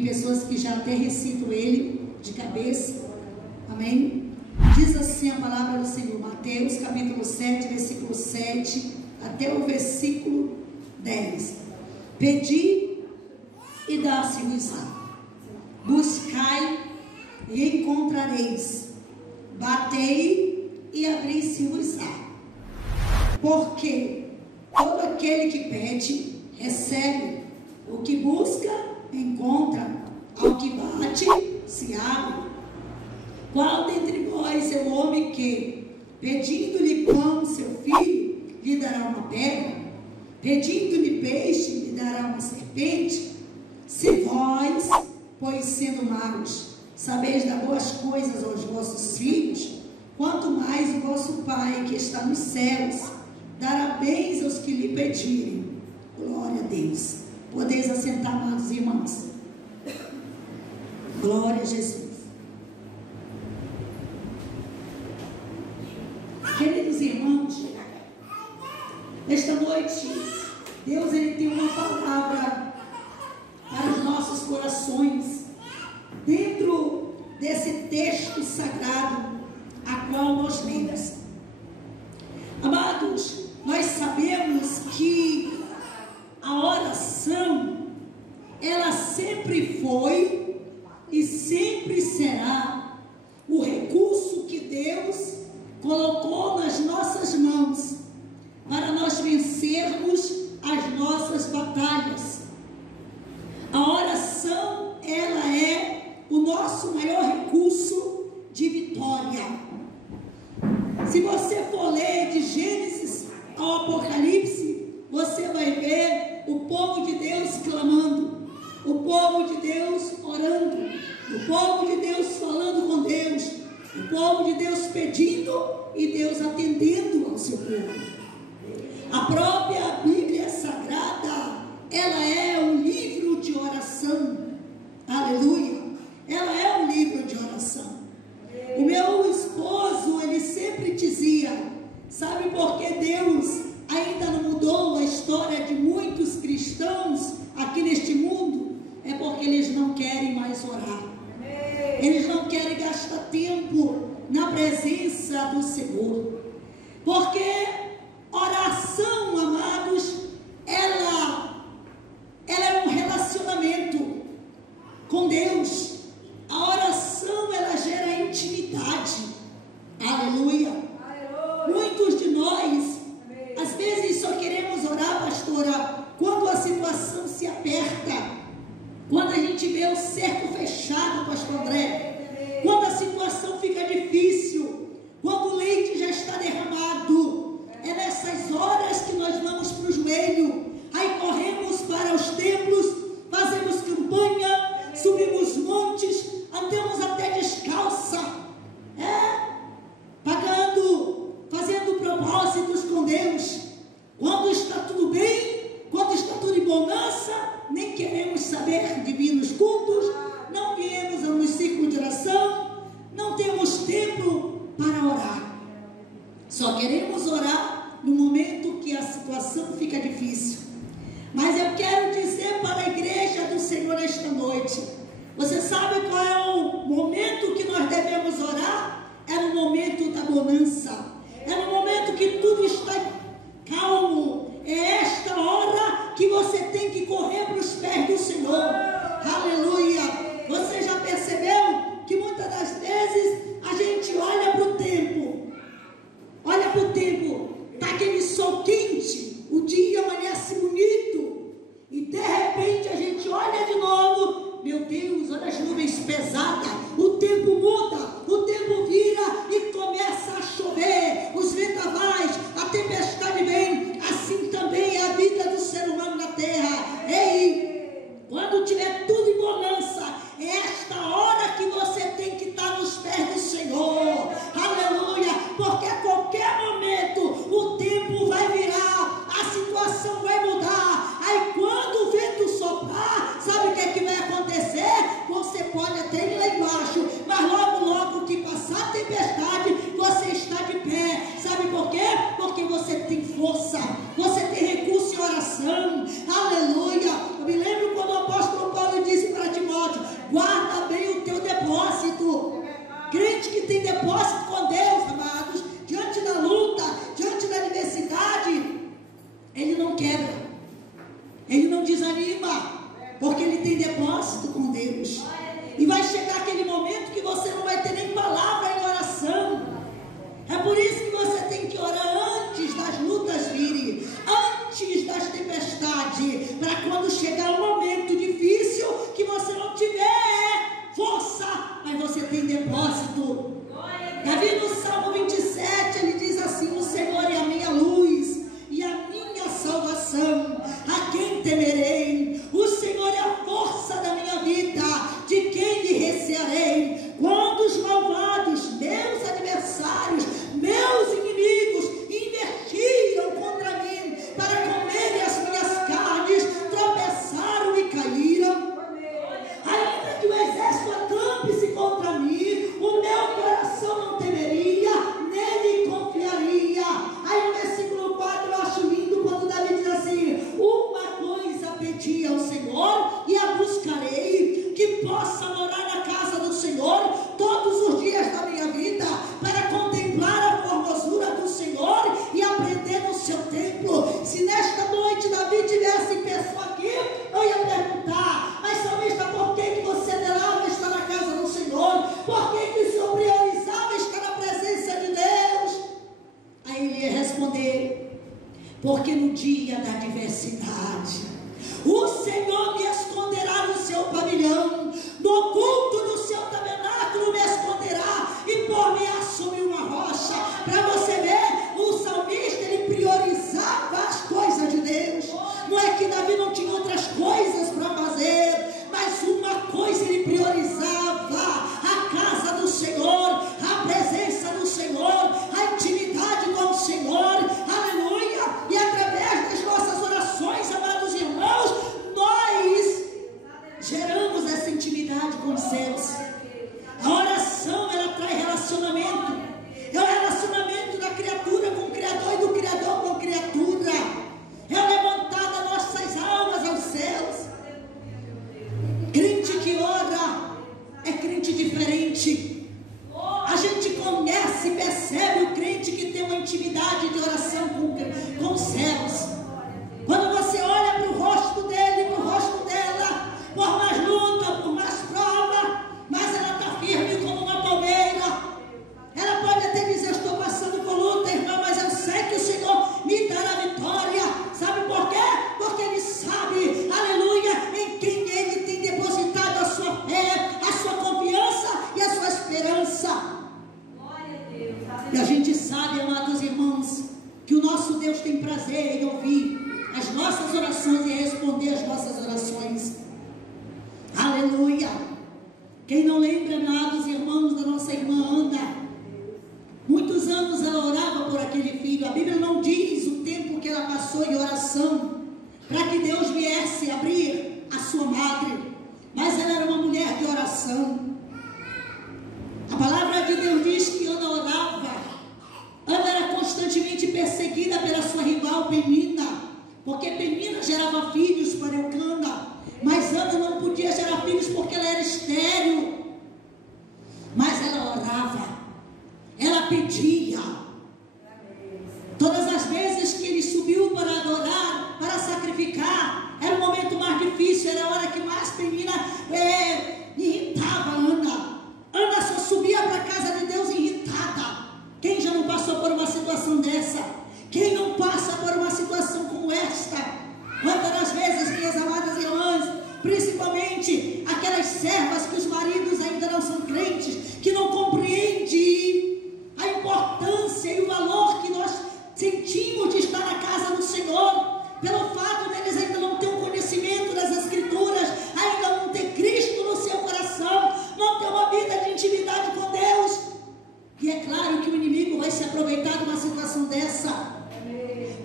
Tem pessoas que já até recitam ele de cabeça. Amém? Diz assim a palavra do Senhor, Mateus capítulo 7, versículo 7 até o versículo 10. Pedi e dá-se-vos-á. Buscai e encontrareis. Batei e abri-se-vos-á. Porque todo aquele que pede, recebe. O que busca, encontra. Ao que bate, se abre. Qual dentre vós é o homem que, pedindo-lhe pão, seu filho, lhe dará uma pedra? Pedindo-lhe peixe, lhe dará uma serpente? Se vós, pois sendo maus, sabeis dar boas coisas aos vossos filhos, quanto mais o vosso Pai que está nos céus dará bens aos que lhe pedirem. Glória a Deus. Podeis assentar, amados irmãos. Glória a Jesus. Queridos irmãos, esta noite, Deus ele tem uma palavra para os nossos corações, dentro desse texto sagrado, a qual nós lemos. Amados, nós sabemos que a oração, ela sempre foi e sempre será o recurso que Deus colocou nas nossas mãos para nós vencermos as nossas batalhas. A oração, ela é o nosso maior recurso de vitória. Se você for ler de Gênesis ao Apocalipse, você vai ver o povo de Deus clamando, o povo de Deus orando, o povo de Deus falando com Deus, o povo de Deus pedindo e Deus atendendo ao seu povo. A própria Bíblia Sagrada, ela é um livro de oração. Aleluia! Ela é um livro de oração. O meu esposo, ele sempre dizia, sabe por que Deus ainda não mudou a história de muitos cristãos aqui neste mundo? É porque eles não querem mais orar. Eles não querem gastar tempo na presença do Senhor. Porque oração, amados, ela é um relacionamento com Deus. A oração, ela gera intimidade. Aleluia. Muitos de nós, às vezes só queremos orar, pastora, quando a situação se aperta, quando a gente vê o cerco fechado, pastor André, quando a situação fica difícil, quando o leite já está derramado, é nessas horas que nós vamos para o joelho, aí corremos para os templos, fazemos campanha, subimos montes, andamos até descalça, fazendo propósitos com Deus. Quando está tudo bem, quando está tudo em bonança, nem queremos saber de vir nos cultos, não viemos no círculo de oração, não temos tempo para orar. Só queremos orar no momento que a situação fica difícil. Mas eu quero dizer para a igreja do Senhor esta noite, você sabe qual é o momento que nós devemos orar? É no momento da bonança, é no momento que tudo está calmo. É esta hora que você tem que correr para os pés do Senhor. Aleluia. Você já percebeu que muitas das vezes a gente olha para o tempo, está aquele sol quente, o dia amanhece bonito, e de repente a gente olha de novo, meu Deus, olha as nuvens pesadas, o tempo muda, o tempo vira e começa a chover, os vendavais, a tempestade vem. Assim também é a vida do ser humano na terra. Ei, quando tiver tudo em bonança, é esta hora que você tem que estar nos pés do Senhor. Aleluia, porque a qualquer momento o tempo vai virar, a situação vai mudar. Aí quando o vento soprar, sabe o que é que vai acontecer? Você pode até ir lá embaixo, mas logo que passar a tempestade, você está de pé. Sabe por quê? Porque você tem força, você tem recurso em oração. Aleluia. Eu me lembro quando o apóstolo Paulo disse para Timóteo: que tem depósito com Deus, amados, diante da luta, diante da adversidade, ele não quebra, ele não desanima, porque ele tem depósito com Deus. E vai chegar aquele momento que você não vai ter nem palavra em oração. É por isso que você tem que orar antes das lutas virem, antes das tempestades, para quando chegar um momento difícil, que você não tiver força, mas você tem depósito. Davi, no Salmo 27, ele diz assim: o Senhor é a minha luz e a minha salvação, a quem temerei? O Senhor é a força da minha vida, de quem me recearei? Quando os malvados, meus adversários, meus inimigos, investiram contra mim para comerem as minhas carnes, tropeçaram e caíram. Ainda que o exército acampe-se contra mim, o meu coração não temeria, nele confiaria. Aí no versículo 4 eu acho lindo quando Davi diz assim: uma coisa pedi ao Senhor e a buscarei, que possa morar na casa do Senhor todos os dias da minha vida, para contemplar a formosura do Senhor e aprender no seu templo. Se nesta noite Davi tivesse pessoa aqui, eu ia perguntar: mas salmista, por que você anelava estar na casa do Senhor? Por que o Senhor priorizava estar na presença de Deus? Aí ele ia responder: porque no dia da adversidade, o Senhor me esconderá no seu pavilhão, no culto do seu tabernáculo me esconderá, e por-me sobre uma rocha. Para você ver, o salmista, ele priorizava as coisas de Deus. Não é que Davi não tinha outras coisas para fazer, mas uma coisa ele priorizava: a casa do Senhor, a presença do Senhor, a intimidade com o Senhor. Aleluia! E através das nossas orações, amados irmãos, nós geramos essa intimidade com os céus. A oração, ela traz relacionamento. É o relacionamento da criatura com o Criador e do Criador com a criatura. É o levantar das nossas almas aos céus. Crente que ora é crente diferente. A gente conhece e percebe o crente que tem uma intimidade de oração com os céus. Quando você olha para o rosto dele, para o rosto dela, por mais luta, por mais prova, mas ela está firme como uma palmeira. Ela pode até dizer: eu estou passando por luta, irmão, mas eu sei que o Senhor me dará vitória. Sabe por quê? Porque ele sabe, aleluia, em quem ele tem depositado a sua fé, a sua confiança e a sua esperança. E a gente sabe, amados irmãos, que o nosso Deus tem prazer em ouvir as nossas orações e responder as nossas orações. Aleluia! Quem não lembra, amados irmãos, da nossa irmã Ana? Muitos anos ela orava por aquele filho. A Bíblia não diz o tempo que ela passou em oração para que Deus viesse abrir a sua madre, mas ela era uma mulher de oração. A palavra de Deus diz que Ana orava. Ana era constantemente perseguida pela sua rival Penina, porque Penina gerava filhos para Eucana, mas Ana não podia gerar filhos porque ela era estéril. Mas ela orava, ela pedia. Todas as vezes que ele subiu para adorar, para sacrificar, era o momento mais difícil, era a hora que mais Penina irritava Ana. Ana só subia para a casa de Deus irritada. Quem já não passou por uma situação dessa? Quem não passa por uma situação como esta? Quantas das vezes, minhas amadas irmãs, principalmente aquelas servas que os maridos ainda não são crentes, que não compreendem a importância e o valor que nós sentimos de estar na casa do Senhor, pelo fato deles ainda não ter o conhecimento das Escrituras, ainda não ter Cristo no seu coração, não ter uma vida de intimidade com Deus. E é claro que o inimigo vai se aproveitar de uma situação dessa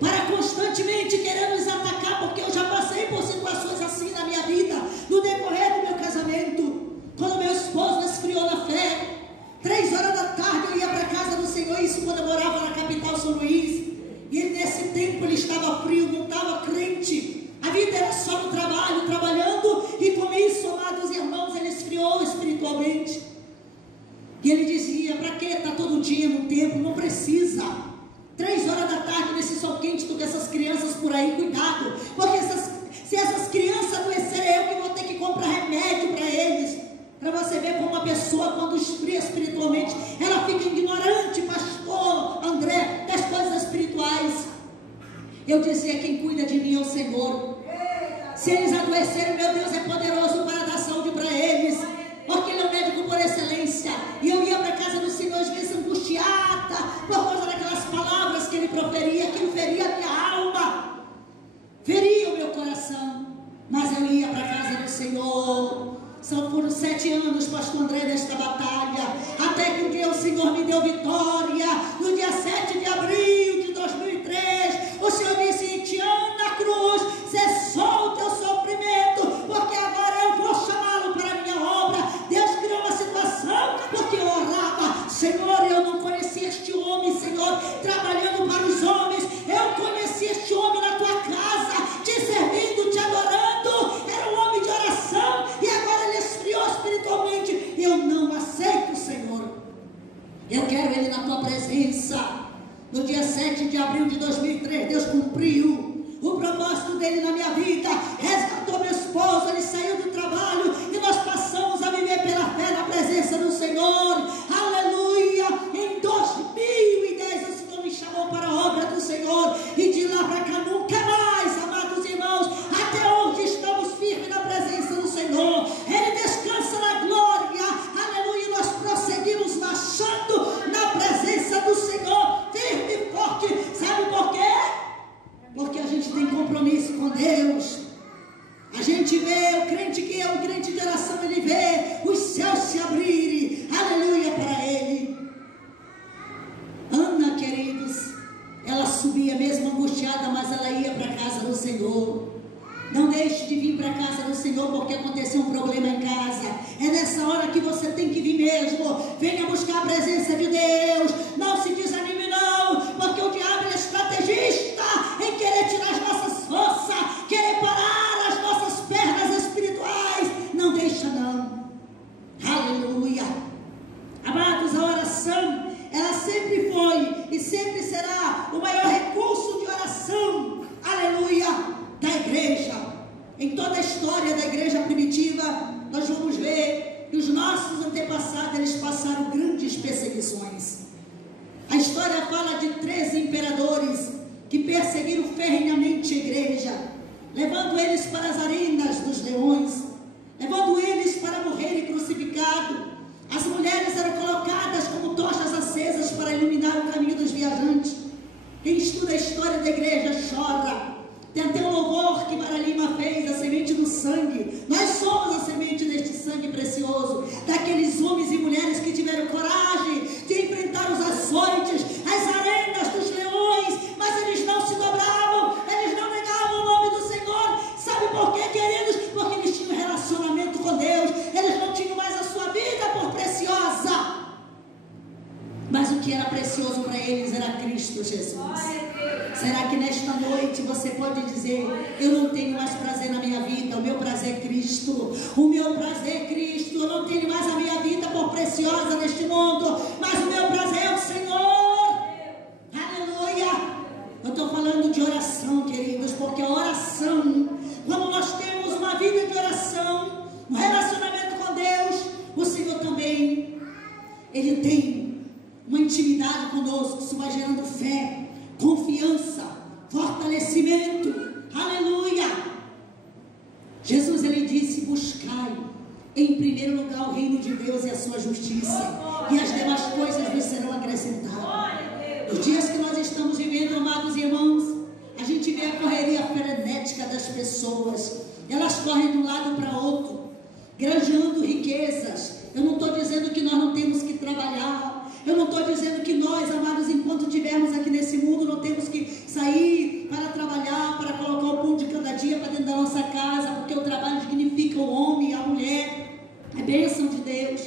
para constantemente querer nos atacar, porque eu já passei por situações assim na minha vida, no decorrer do meu casamento, quando meu esposo esfriou na fé. 3 horas da tarde eu ia para a casa do Senhor, isso quando eu morava na capital São Luís, e ele, nesse tempo ele estava frio, não estava crente, a vida era só no trabalho, trabalhando, e com isso, amados irmãos, ele esfriou espiritualmente. E ele dizia para para que estar todo dia no templo? Não precisa. 3 horas da tarde nesse sol quente com essas crianças por aí, cuidado, porque se essas crianças adoecerem, eu que vou ter que comprar remédio para eles. Para você ver como uma pessoa, quando esfria espiritualmente, ela fica ignorante, pastor André, das coisas espirituais. Eu dizia, quem cuida de mim é o Senhor. Se eles adoecerem, meu Deus é poderoso para dar saúde para eles, porque Ele é o médico por excelência. E eu ia para a casa do Senhor às vezes angustiada por causa daquelas palavras que Ele proferia, que feria a minha alma, feria o meu coração. Mas eu ia para a casa do Senhor. Foram 7 anos, pastor André, desta batalha, até que um dia o Senhor me deu vitória. No dia 7 de abril de 2003, o Senhor disse: Tiana Cruz, cessou o teu sofrimento, porque agora eu vou chamá-lo para a minha obra. Deus criou uma situação, porque eu orava: Senhor, eu não conhecia este homem, Senhor, trabalhando para os homens. Eu conheci este homem na tua casa, te servindo, te adorando. Era um homem de oração, e agora ele esfriou espiritualmente. Eu não aceito, Senhor. Eu quero Ele na tua presença. No dia 7 de abril de 2003, Deus cumpriu o propósito dele na minha vida. Resgatou meu esposo, ele saiu do trabalho e nós passamos a viver pela fé na presença do Senhor. Aleluia! Em 2010 o Senhor me chamou para a obra do Senhor, e de lá para cá nunca mais, amados irmãos, até hoje estamos firmes na presença do Senhor. Ele descansa na glória. Aleluia! Nós prosseguimos marchando na presença do Senhor, firme e forte. Sabe por quê? Porque a gente tem compromisso com Deus. A gente vê, o crente que é um crente de oração, ele vê os céus se abrirem, aleluia, para ele. Ana, queridos, ela subia mesmo angustiada, mas ela ia para a casa do Senhor. Não deixe de vir para a casa do Senhor, porque aconteceu um problema em casa. É nessa hora que você tem que vir mesmo. Venha buscar a presença de Deus. Não se desanime não, porque o diabo é estrategista em querer tirar as nossas forças, querer parar as nossas pernas espirituais. Não deixa não. Aleluia. Amados, a oração, ela sempre foi e sempre será o maior recurso de oração, aleluia, da igreja. Em toda a história da igreja primitiva, nós vamos ver que os nossos antepassados, eles passaram grandes perseguições. A história fala de 13 imperadores que perseguiram ferrenhamente a igreja, levando eles para as arenas dos leões, levando eles para morrerem crucificados. As mulheres eram colocadas como tochas acesas para iluminar o caminho dos viajantes. Quem estuda a história da igreja chora. Tem até um louvor que Mara Lima fez, a semente do sangue. Nós somos a semente deste sangue precioso, daqueles homens e mulheres que tiveram coragem de enfrentar os açoites, as arenas dos leões, mas eles não se dobravam, eles não negavam o nome do Senhor. Sabe por quê, queridos? Porque eles tinham um relacionamento com Deus, eles não tinham mais a sua vida por preciosa, mas o que era precioso para eles era Cristo Jesus. Será que nesta noite você pode dizer: eu não tenho mais prazer na minha vida, o meu prazer é Cristo, o meu prazer é Cristo, eu não tenho mais a minha vida por preciosa neste mundo, mas o meu prazer é o Senhor. Aleluia. Eu estou falando de oração, queridos, porque a oração, quando nós temos uma vida de oração, um relacionamento com Deus, o Senhor também, Ele tem uma intimidade conosco, isso vai gerando fé, confiança, fortalecimento, aleluia. Jesus, ele disse: buscai em primeiro lugar o reino de Deus e a sua justiça, e as demais coisas nos serão acrescentadas. Os dias que nós estamos vivendo, amados irmãos, a gente vê a correria frenética das pessoas, elas correm de um lado para outro, granjeando riquezas. Eu não estou dizendo que nós não temos que trabalhar, eu não estou dizendo que nós, amados, enquanto estivermos aqui nesse mundo, não temos que sair para trabalhar, para colocar o pão de cada dia para dentro da nossa casa, porque o trabalho dignifica o homem e a mulher, é bênção de Deus.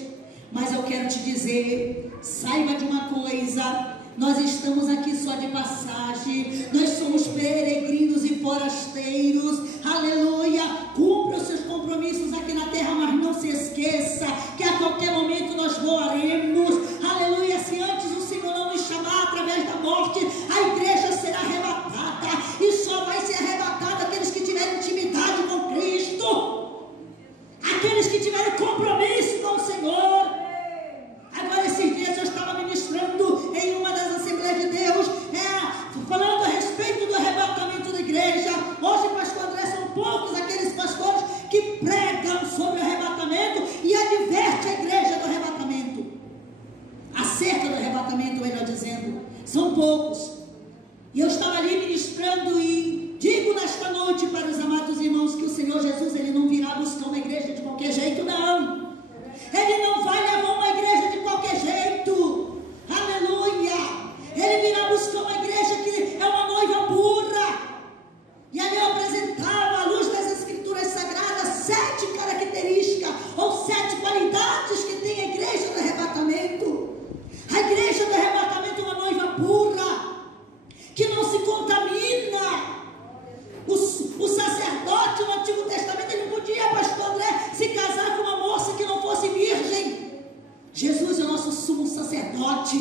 Mas eu quero te dizer, saiba de uma coisa: nós estamos aqui só de passagem, nós somos peregrinos e forasteiros, aleluia. Cumpra os seus compromissos aqui na terra, mas não se esqueça que a qualquer momento nós voaremos, aleluia. São poucos. E eu estava ali ministrando e digo nesta noite para os amados irmãos que o Senhor Jesus, Ele não virá buscar uma igreja de qualquer jeito, não. Ele não vai levar uma igreja de qualquer jeito. Aleluia. Ele virá buscar uma igreja que é uma noiva pura. E ali eu apresentava, à luz das Escrituras Sagradas, 7 características ou 7 qualidades que tem a igreja do arrebatamento. A igreja do arrebatamento é uma noiva pura, que não se contamina. O sacerdote no Antigo Testamento, ele podia, pastor André, se casar com uma moça que não fosse virgem. Jesus é o nosso sumo sacerdote.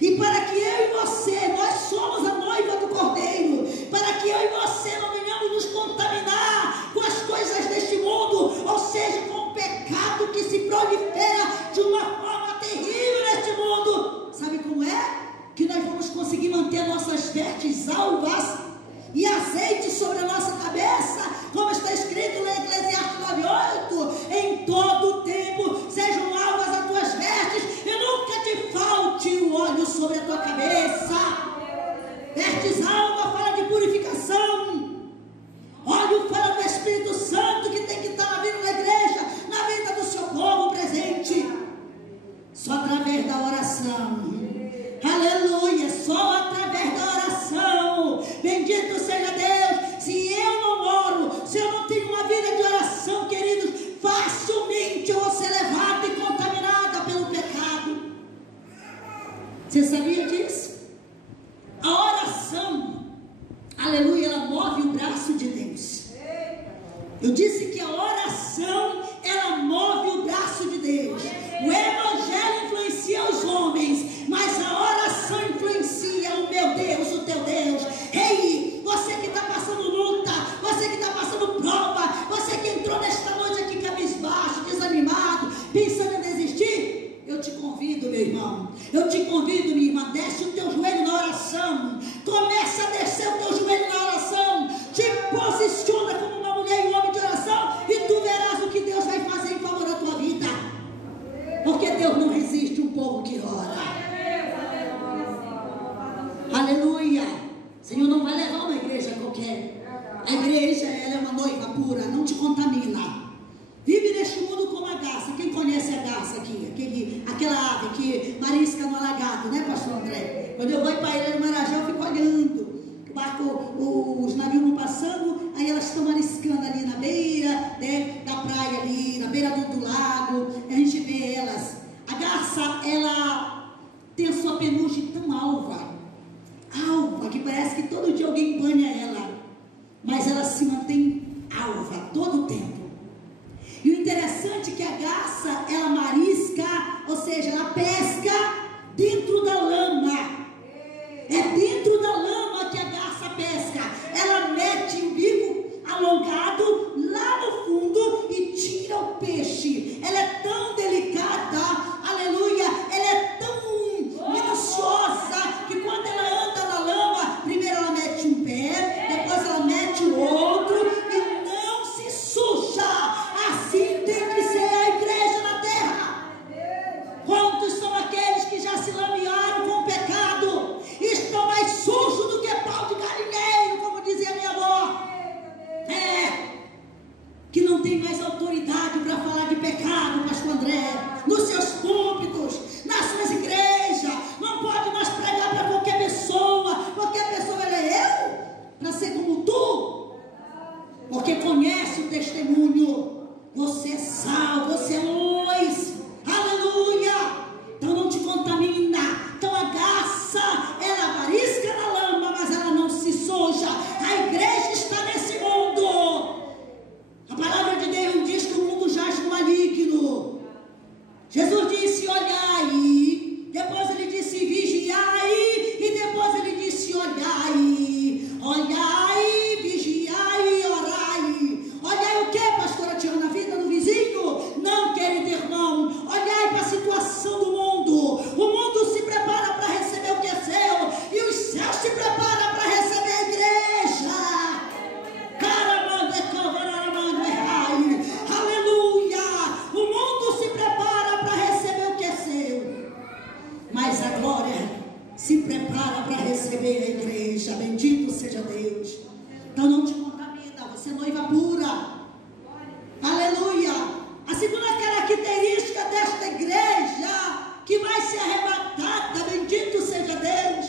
E para que eu e você, nós somos a noiva do Cordeiro, para que eu e você não venhamos nos contaminar com as coisas deste mundo, ou seja, com o pecado que se prolifera de uma forma terrível neste mundo. Sabe como é? Que nós vamos conseguir manter nossas vestes alvas e azeite sobre a nossa cabeça, como está escrito lá em Eclesiastes 9:8, em todo tempo sejam alvas as tuas vestes e nunca te falte o óleo sobre a tua cabeça. Vestes alva fala de purificação, óleo fala do Espírito Santo que tem que estar na vida da igreja, na vida do seu povo presente, só através da oração. Aleluia, só através da oração. Bendito seja Deus. Se eu não oro, se eu não tenho uma vida de oração, queridos, facilmente eu vou ser levada e contaminada pelo pecado. Você sabia disso? A oração, aleluia, ela move o braço de Deus. Eu disse que a oração, ela move o braço de Deus. O evangelho influencia os homens, mas a oração influencia o meu Deus, o teu Deus. Ei, você que está passando luta, você que está passando prova, você que entrou nesta noite aqui cabisbaixo, desanimado, pensando em desistir, eu te convido, meu irmão, eu te convido, minha irmã, desce o teu joelho na oração, começa a descer o teu joelho na oração, te posiciona como uma mulher e um homem de oração, e tu verás o que Deus vai fazer em favor da tua vida, porque Deus não resiste um povo que ora. Aleluia. O Senhor não vai levar uma igreja qualquer. A igreja, ela é uma noiva pura, não te contamina. Vive neste mundo como a garça. Quem conhece a garça aqui? Aquela ave que marisca no alagado, né, pastor André? Quando eu vou para a Ilha do Marajó, eu fico olhando. O barco, os navios vão passando, aí elas estão mariscando ali na beira, né, da praia ali, na beira do lago. A gente vê elas. A garça, ela tem a sua penugem tão alva, que parece que todo dia alguém banha ela, mas ela se mantém alva todo o tempo. E o interessante é que a garça, ela marisca, ou seja, ela pesca dentro da lama. É dentro da lama que a garça pesca. Ela mete o bico alongado lá no fundo e tira o peixe. Ela é tão delicada, aleluia, ela é tão minuciosa que quando ela anda na lama, primeiro ela mete um pé, se prepara para receber a igreja. Bendito seja Deus. Então não te contamina, você é noiva pura. Aleluia. A segunda característica desta igreja que vai ser arrebatada, bendito seja Deus,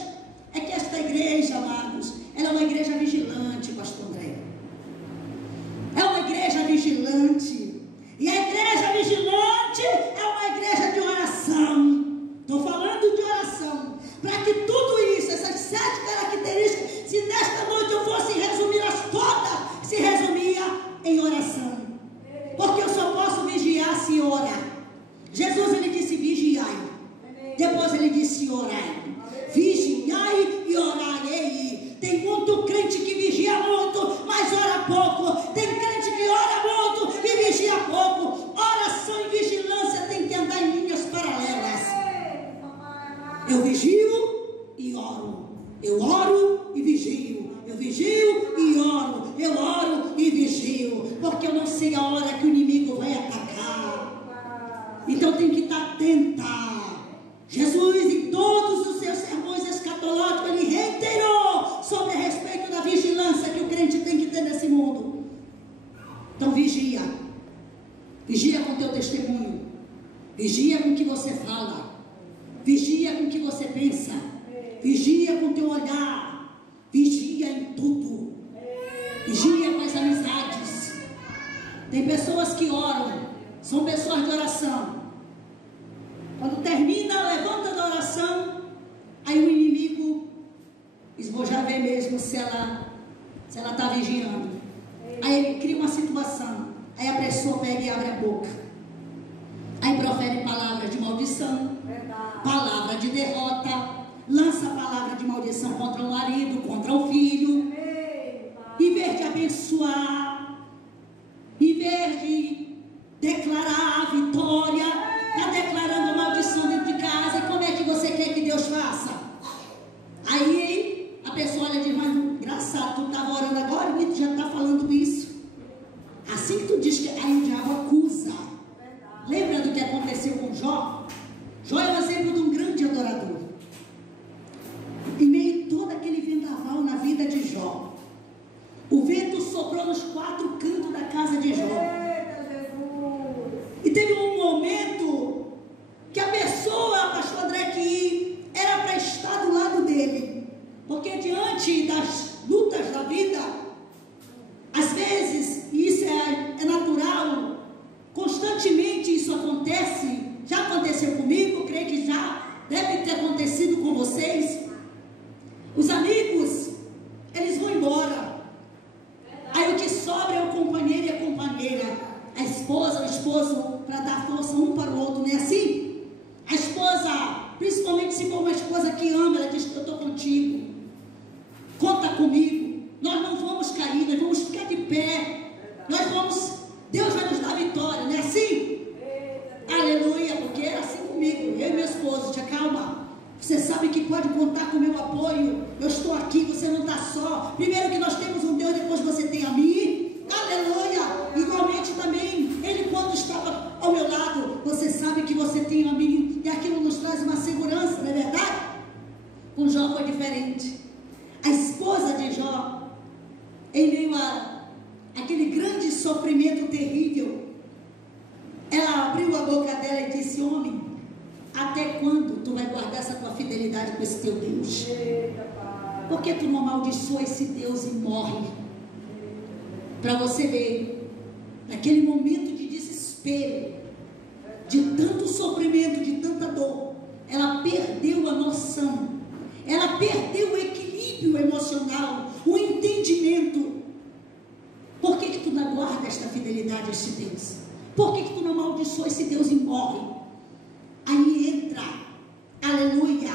é que esta igreja, amados, ela é uma igreja vigilante, pastor André. É uma igreja vigilante. E a igreja vigilante é uma igreja de oração. Estou falando de oração. Para que tudo isso, essas 7 características, se nesta noite eu fosse resumi-las todas, se resumia em oração. Porque eu só posso vigiar se orar. Jesus, ele disse vigiai. Depois ele disse orai. Vigiai e orai. Tem muito crente que vigia muito, mas ora pouco. Tem crente que ora muito e vigia pouco. Oração e vigilância tem que andar em linhas paralelas. Eu vigio e oro. Eu oro e vigio. Eu vigio e oro. Eu oro e vigio. Porque eu não sei a hora que o inimigo vai atacar. Então tem que estar atenta. Jesus, em todos os seus sermões escatológicos, ele reiterou sobre a respeito da vigilância que o crente tem que ter nesse mundo. Então vigia. Vigia com o teu testemunho. Vigia com o que você fala. Vigia com o que você pensa. Vigia com o teu olhar. Vigia em tudo. Vigia com as amizades. Tem pessoas que oram. São pessoas de oração. Quando termina, levanta da oração, aí o inimigo, vou já ver mesmo se ela está vigiando. Aí ele cria uma situação, aí a pessoa pega e abre a boca, aí profere palavras de maldição, palavra de derrota, lança palavra de maldição contra o marido, contra o filho, em vez de abençoar, em vez de declarar a vitória, está declarando maldição dentro de casa. E como é que você quer que Deus faça? Aí a pessoa olha e diz, mas engraçado, tu estava orando agora e tu já está falando isso. Assim que tu diz que aí o diabo acusa. Lembra do que aconteceu com Jó? Jó é um exemplo de um grande adorador. Em meio a todo aquele vendaval na vida de Jó, o vento soprou nos 4 cantos da casa de Jó. E teve um momento que a pessoa, pastor André, que era para estar do lado dele, porque diante das lutas da vida, às vezes, e isso é natural, constantemente isso acontece, já aconteceu comigo, creio que já deve ter acontecido com vocês. Os amigos, eles vão embora, aí o que sobra é o companheiro e a companheira, a esposa, o esposo, para dar força um para o outro, não é assim? A esposa, principalmente se for uma esposa que ama, ela diz que eu estou contigo, conta comigo, nós não vamos cair, nós vamos ficar de pé, nós vamos, Deus vai nos dar vitória, não é assim? Aleluia, porque era assim comigo, eu e meu esposo, tia, calma, você sabe que pode contar com o meu apoio, eu estou aqui, você não está só, primeiro que nós temos um Deus, depois você tem a mim. Aleluia, igualmente também, ele quando estava ao meu lado, você sabe que você tem um amigo, e aquilo nos traz uma segurança, não é verdade? Com Jó foi diferente. A esposa de Jó, em meio a aquele grande sofrimento terrível, ela abriu a boca dela e disse, homem, até quando tu vai guardar essa tua fidelidade com esse teu Deus? Por que tu não amaldiçoa esse Deus e morre? Para você ver, naquele momento de desespero, de tanto sofrimento, de tanta dor, ela perdeu a noção, ela perdeu o equilíbrio emocional, o entendimento. Por que que tu não guarda esta fidelidade a este Deus? Por que que tu não amaldiçoa esse Deus e morre? Aí entra, aleluia,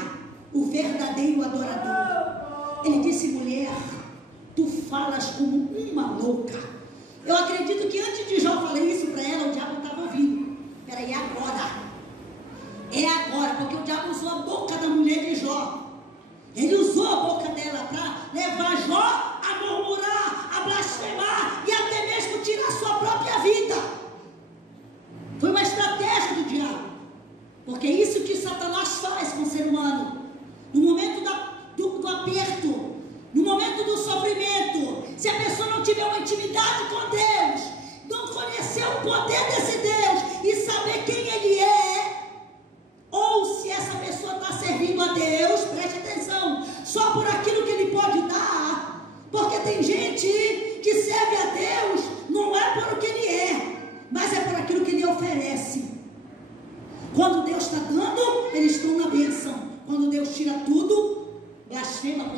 o verdadeiro adorador. Ele disse, mulher, tu falas como uma louca. Eu acredito que antes de Jó falar isso para ela, o diabo estava ouvindo. Peraí, é agora. É agora, porque o diabo usou a boca da mulher de Jó. Ele usou a boca dela para levar Jó a murmurar, a blasfemar e até mesmo tirar sua própria vida. Foi uma estratégia do diabo. Porque é isso que Satanás faz com o ser humano. No momento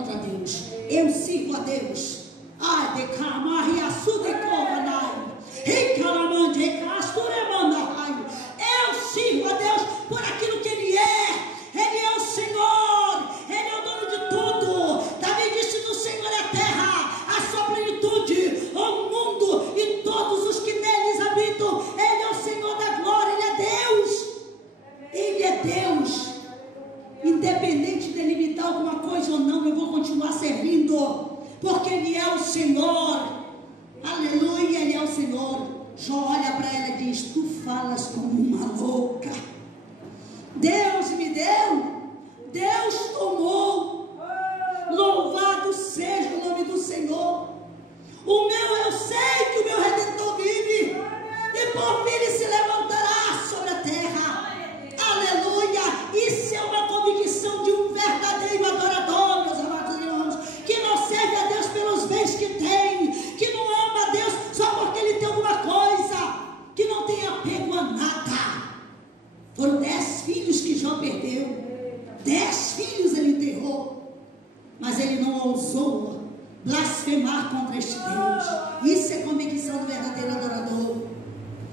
contra Deus. Eu sirvo a Deus. Ai, de camarri, açúcar e corranai. Ricalamande, recasturemandai. Eu sirvo a Deus por aquilo que Ele é. Ele é o Senhor. Ele é o dono de tudo. Davi disse: do Senhor é a terra, a sua plenitude, o mundo e todos os que neles habitam. Ele é o Senhor da glória. Ele é Deus. Ele é Deus. Independente dele me dar alguma coisa ou não, eu vou continuar servindo, porque Ele é o Senhor. Aleluia, Ele é o Senhor. Jó olha para ela e diz: tu falas como uma louca. Deus me deu, Deus tomou. Louvado seja o nome do Senhor. Eu sei que o meu Redentor vive, e por fim Ele se levantará sobre a terra. Aleluia. Isso é uma convicção de um verdadeiro adorador, meus amados irmãos, que não serve a Deus pelos bens que tem, que não ama a Deus só porque Ele tem alguma coisa, que não tem apego a nada. Foram 10 filhos que Jó perdeu, 10 filhos ele enterrou, mas ele não ousou blasfemar contra este Deus. Isso é convicção do verdadeiro adorador,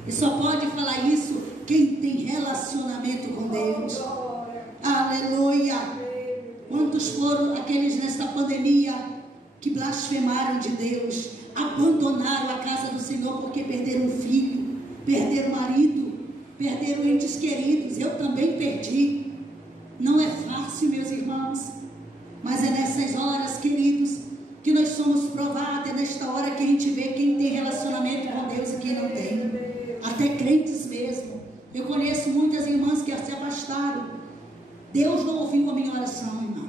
e só pode falar isso quem tem relacionamento com Deus. Aleluia. Quantos foram aqueles nesta pandemia que blasfemaram de Deus, abandonaram a casa do Senhor porque perderam um filho, perderam o marido, perderam entes queridos? Eu também perdi. Não é fácil, meus irmãos, mas é nessas horas, queridos, que nós somos provados. É nesta hora que a gente vê quem tem relacionamento com Deus e quem não tem. Até crentes mesmo. Eu conheço muitas irmãs que se afastaram. Deus não ouviu a minha oração, irmão.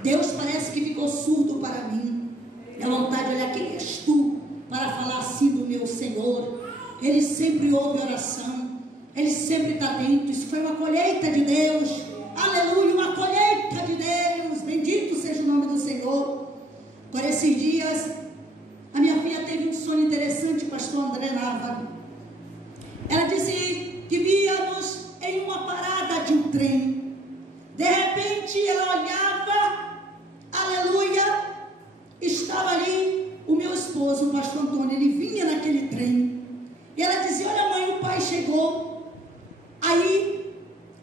Deus parece que ficou surdo para mim. É vontade de olhar: quem és tu para falar assim do meu Senhor? Ele sempre ouve a oração, Ele sempre está dentro. Isso foi uma colheita de Deus. Aleluia, uma colheita de Deus. Bendito seja o nome do Senhor. Por esses dias, a minha filha teve um sonho interessante, pastor André Nava. Ela disse que víamos em uma parada de um trem. De repente ela olhava, aleluia, estava ali o meu esposo, o pastor Antônio. Ele vinha naquele trem. E ela dizia: olha mãe, o pai chegou. Aí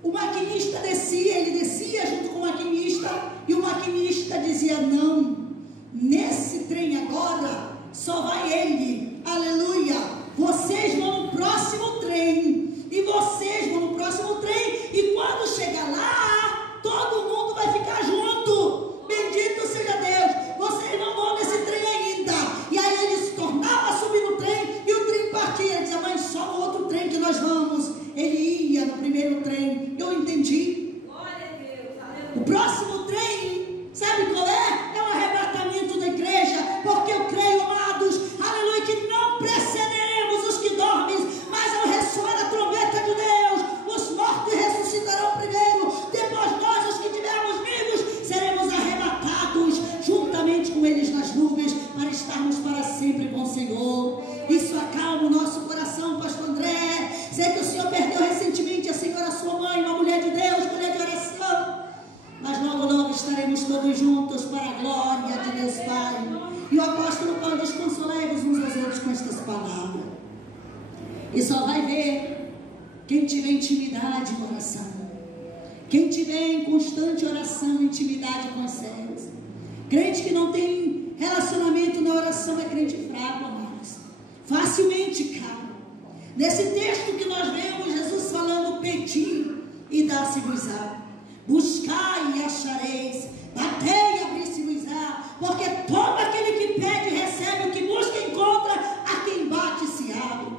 o maquinista descia, ele descia junto com o maquinista, e o maquinista dizia: não, nesse trem agora só vai ele. Aleluia. Vocês vão no próximo trem, e vocês vão no próximo trem, e quando chegar lá, todo mundo vai ficar junto. Bendito seja Deus. Vocês não vão nesse trem ainda. E aí ele se tornava a subir no trem, e o trem partia. Ele dizia: mãe, só no outro trem que nós vamos. Ele ia no primeiro trem. Eu entendi. O próximo trem, sabe qual é? É um arrebatamento da igreja, porque eu creio, amados, aleluia, que não precederemos os que dormem, mas ao ressoar a trombeta de Deus, os mortos ressuscitarão primeiro, depois nós, os que tivermos vivos, seremos arrebatados juntamente com eles nas nuvens, para estarmos para sempre com o Senhor. Isso acalma o nosso coração, pastor André. Sei que o Senhor perdeu recentemente a senhora, sua mãe, uma mulher de Deus, mulher de oração, mas logo logo estaremos todos juntos para a glória de Deus Pai. E o apóstolo Paulo diz: consolai-vos uns aos outros com estas palavras. E só vai ver quem tiver intimidade com oração, quem tiver em constante oração, intimidade com os céus. Crente que não tem relacionamento na oração é crente fraco, amados. Facilmente cai. Nesse texto que nós vemos Jesus falando: pedi e dá-se-vos-á, buscai e achareis, batei e abrir-se-vos-á, porque todo aquele que pede recebe, o que busca encontra, a quem bate se abre.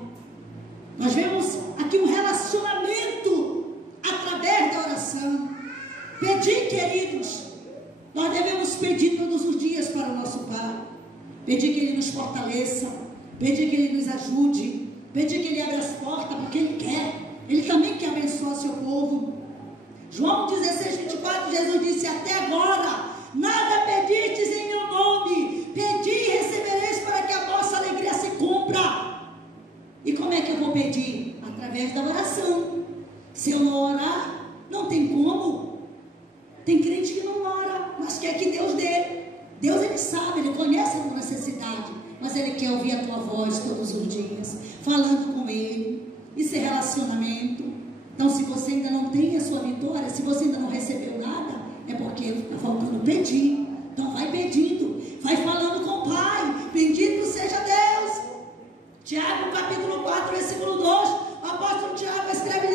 Nós vemos aqui um relacionamento através da oração. Pedir, queridos, nós devemos pedir todos os dias para o nosso Pai. Pedir que Ele nos fortaleça, pedir que Ele nos ajude, pedir que Ele abra as portas, porque Ele quer. Ele também quer abençoar seu povo. João 16:24, Jesus disse: até agora nada pedistes em meu nome, pedi e recebereis, para que a vossa alegria se cumpra. E como é que eu vou pedir? Através da oração. Se eu não orar, não tem como. Tem crente que não ora. mas quer que Deus dê. Deus, Ele sabe, Ele conhece a tua necessidade, mas Ele quer ouvir a tua voz todos os dias, falando com Ele. Isso é relacionamento. Então, se você ainda não tem a sua vitória, se você ainda não recebeu nada, é porque está faltando pedir. Então, vai pedindo, vai falando com o Pai. Bendito seja Deus. Tiago, capítulo 4, versículo 2, o apóstolo Tiago escreve